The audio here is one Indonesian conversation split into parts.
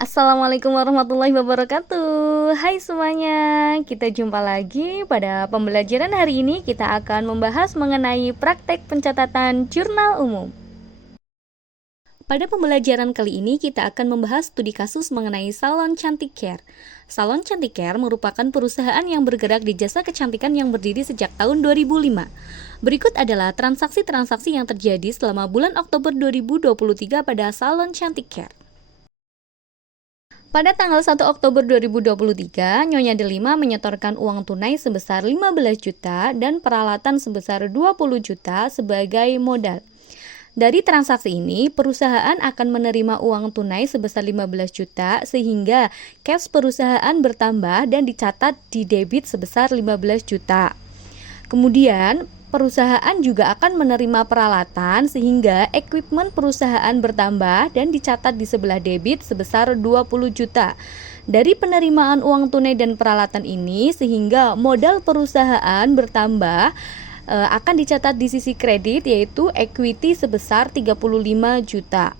Assalamualaikum warahmatullahi wabarakatuh. Hai semuanya, kita jumpa lagi pada pembelajaran hari ini. Kita akan membahas mengenai praktek pencatatan jurnal umum. Pada pembelajaran kali ini kita akan membahas studi kasus mengenai Salon Cantik Care. Salon Cantik Care merupakan perusahaan yang bergerak di jasa kecantikan yang berdiri sejak tahun 2005. Berikut adalah transaksi-transaksi yang terjadi selama bulan Oktober 2023 pada Salon Cantik Care. Pada tanggal 1 Oktober 2023, Nyonya Delima menyetorkan uang tunai sebesar 15 juta dan peralatan sebesar 20 juta sebagai modal. Dari transaksi ini, perusahaan akan menerima uang tunai sebesar 15 juta sehingga cash perusahaan bertambah dan dicatat di debit sebesar 15 juta. Kemudian, perusahaan juga akan menerima peralatan sehingga equipment perusahaan bertambah dan dicatat di sebelah debit sebesar 20 juta. Dari penerimaan uang tunai dan peralatan ini sehingga modal perusahaan bertambah akan dicatat di sisi kredit yaitu equity sebesar 35 juta.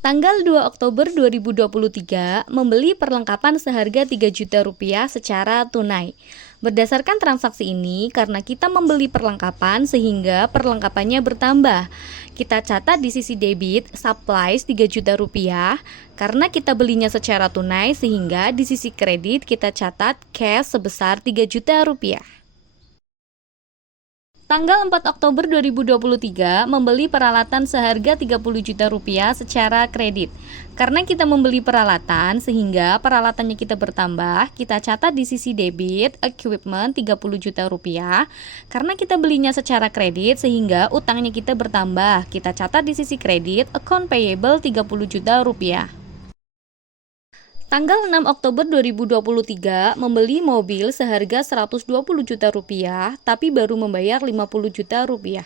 Tanggal 2 Oktober 2023 membeli perlengkapan seharga 3 juta rupiah secara tunai. Berdasarkan transaksi ini, karena kita membeli perlengkapan sehingga perlengkapannya bertambah. Kita catat di sisi debit supplies 3 juta rupiah. Karena kita belinya secara tunai sehingga di sisi kredit kita catat cash sebesar 3 juta rupiah. Tanggal 4 Oktober 2023 membeli peralatan seharga 30 juta rupiah secara kredit. Karena kita membeli peralatan sehingga peralatannya kita bertambah, kita catat di sisi debit equipment 30 juta rupiah. Karena kita belinya secara kredit sehingga utangnya kita bertambah, kita catat di sisi kredit account payable 30 juta rupiah. Tanggal 6 Oktober 2023 membeli mobil seharga 120 juta rupiah tapi baru membayar 50 juta rupiah.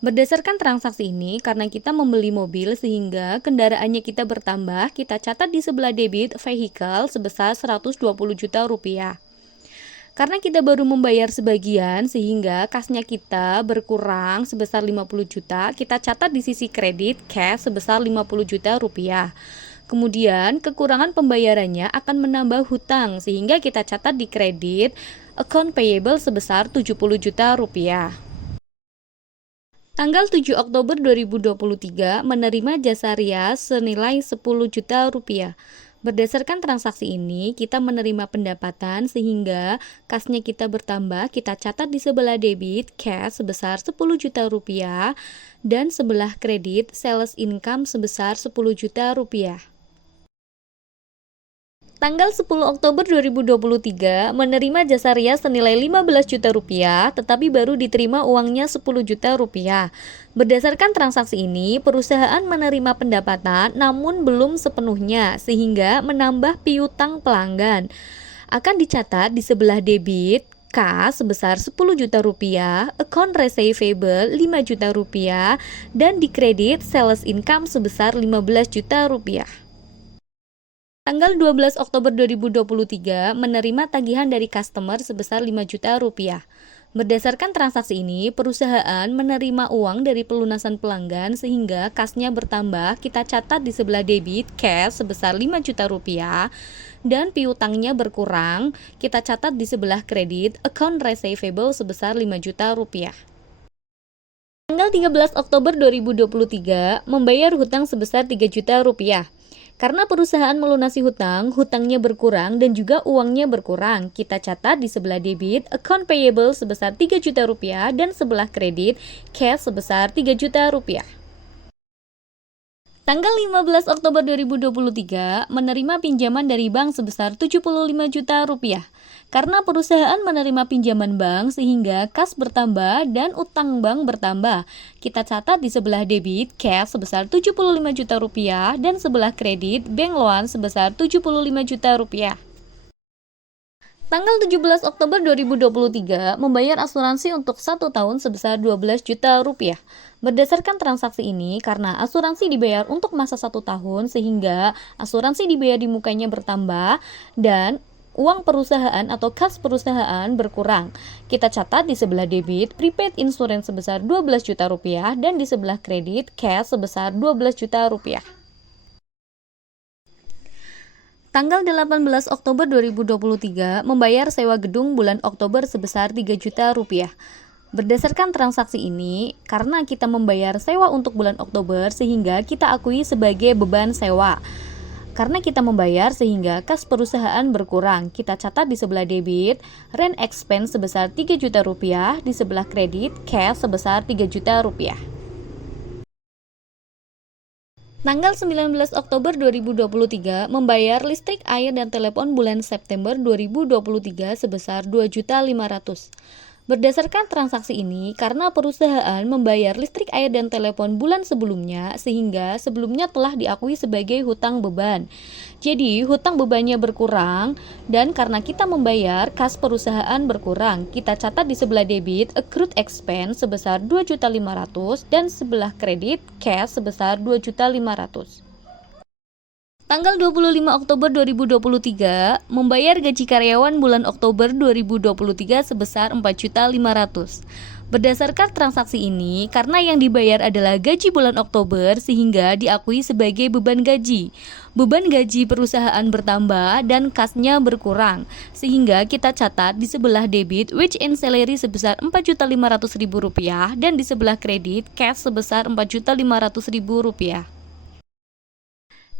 Berdasarkan transaksi ini, karena kita membeli mobil sehingga kendaraannya kita bertambah, kita catat di sebelah debit vehicle sebesar 120 juta rupiah. Karena kita baru membayar sebagian sehingga kasnya kita berkurang sebesar 50 juta, kita catat di sisi kredit cash sebesar 50 juta rupiah. Kemudian kekurangan pembayarannya akan menambah hutang sehingga kita catat di kredit account payable sebesar 70 juta rupiah. Tanggal 7 Oktober 2023 menerima jasa rias senilai 10 juta rupiah. Berdasarkan transaksi ini, kita menerima pendapatan sehingga kasnya kita bertambah, kita catat di sebelah debit cash sebesar 10 juta rupiah dan sebelah kredit sales income sebesar 10 juta rupiah. Tanggal 10 Oktober 2023 menerima jasa rias senilai 15 juta rupiah tetapi baru diterima uangnya 10 juta rupiah. Berdasarkan transaksi ini, perusahaan menerima pendapatan namun belum sepenuhnya sehingga menambah piutang pelanggan. Akan dicatat di sebelah debit K sebesar 10 juta rupiah, account receivable 5 juta rupiah, dan di kredit sales income sebesar 15 juta rupiah. Tanggal 12 Oktober 2023 menerima tagihan dari customer sebesar 5 juta rupiah. Berdasarkan transaksi ini, perusahaan menerima uang dari pelunasan pelanggan sehingga kasnya bertambah, kita catat di sebelah debit cash sebesar 5 juta rupiah dan piutangnya berkurang, kita catat di sebelah kredit account receivable sebesar 5 juta rupiah. Tanggal 13 Oktober 2023 membayar hutang sebesar 3 juta rupiah. Karena perusahaan melunasi hutang, hutangnya berkurang dan juga uangnya berkurang. Kita catat di sebelah debit account payable sebesar 3 juta rupiah dan sebelah kredit cash sebesar 3 juta rupiah. Tanggal 15 Oktober 2023 menerima pinjaman dari bank sebesar 75 juta rupiah. Karena perusahaan menerima pinjaman bank sehingga kas bertambah dan utang bank bertambah. Kita catat di sebelah debit cash sebesar 75 juta rupiah dan sebelah kredit bank loan sebesar 75 juta rupiah. Tanggal 17 Oktober 2023 membayar asuransi untuk 1 tahun sebesar 12 juta rupiah. Berdasarkan transaksi ini, karena asuransi dibayar untuk masa 1 tahun sehingga asuransi dibayar di mukanya bertambah dan uang perusahaan atau kas perusahaan berkurang. Kita catat di sebelah debit prepaid insurance sebesar 12 juta rupiah dan di sebelah kredit cash sebesar 12 juta rupiah. Tanggal 18 Oktober 2023 membayar sewa gedung bulan Oktober sebesar 3 juta rupiah. Berdasarkan transaksi ini, karena kita membayar sewa untuk bulan Oktober sehingga kita akui sebagai beban sewa. Karena kita membayar sehingga kas perusahaan berkurang, kita catat di sebelah debit, rent expense sebesar 3 juta rupiah, di sebelah kredit, cash sebesar 3 juta rupiah. Tanggal 19 Oktober 2023 membayar listrik, air, dan telepon bulan September 2023 sebesar 2.500.000. Berdasarkan transaksi ini, karena perusahaan membayar listrik, air, dan telepon bulan sebelumnya sehingga sebelumnya telah diakui sebagai hutang beban. Jadi, hutang bebannya berkurang dan karena kita membayar, kas perusahaan berkurang. Kita catat di sebelah debit accrued expense sebesar 2.500.000 dan sebelah kredit cash sebesar 2.500.000. Tanggal 25 Oktober 2023 membayar gaji karyawan bulan Oktober 2023 sebesar 4.500.000. Berdasarkan transaksi ini, karena yang dibayar adalah gaji bulan Oktober sehingga diakui sebagai beban gaji. Beban gaji perusahaan bertambah dan kasnya berkurang, sehingga kita catat di sebelah debit wage and salary sebesar Rp4.500.000 dan di sebelah kredit cash sebesar Rp4.500.000.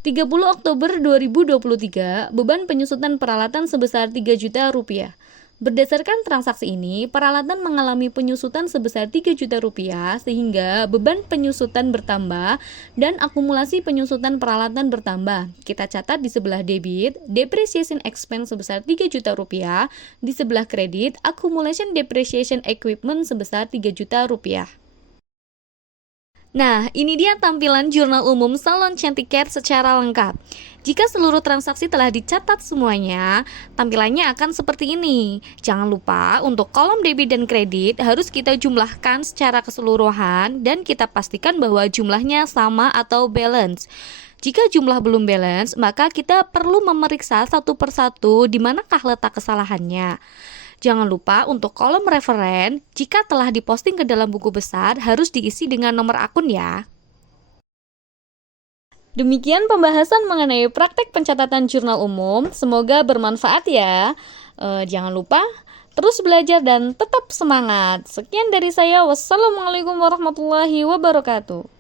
30 Oktober 2023, beban penyusutan peralatan sebesar 3 juta rupiah. Berdasarkan transaksi ini, peralatan mengalami penyusutan sebesar 3 juta rupiah sehingga beban penyusutan bertambah dan akumulasi penyusutan peralatan bertambah. Kita catat di sebelah debit, depreciation expense sebesar 3 juta rupiah, di sebelah kredit, accumulation depreciation equipment sebesar 3 juta rupiah. Nah, ini dia tampilan jurnal umum salon Chanticare secara lengkap. Jika seluruh transaksi telah dicatat semuanya, tampilannya akan seperti ini. Jangan lupa untuk kolom debit dan kredit harus kita jumlahkan secara keseluruhan dan kita pastikan bahwa jumlahnya sama atau balance. Jika jumlah belum balance, maka kita perlu memeriksa satu persatu di manakah letak kesalahannya. Jangan lupa untuk kolom referen, jika telah diposting ke dalam buku besar, harus diisi dengan nomor akun ya. Demikian pembahasan mengenai praktek pencatatan jurnal umum, semoga bermanfaat ya. Jangan lupa terus belajar dan tetap semangat. Sekian dari saya, wassalamualaikum warahmatullahi wabarakatuh.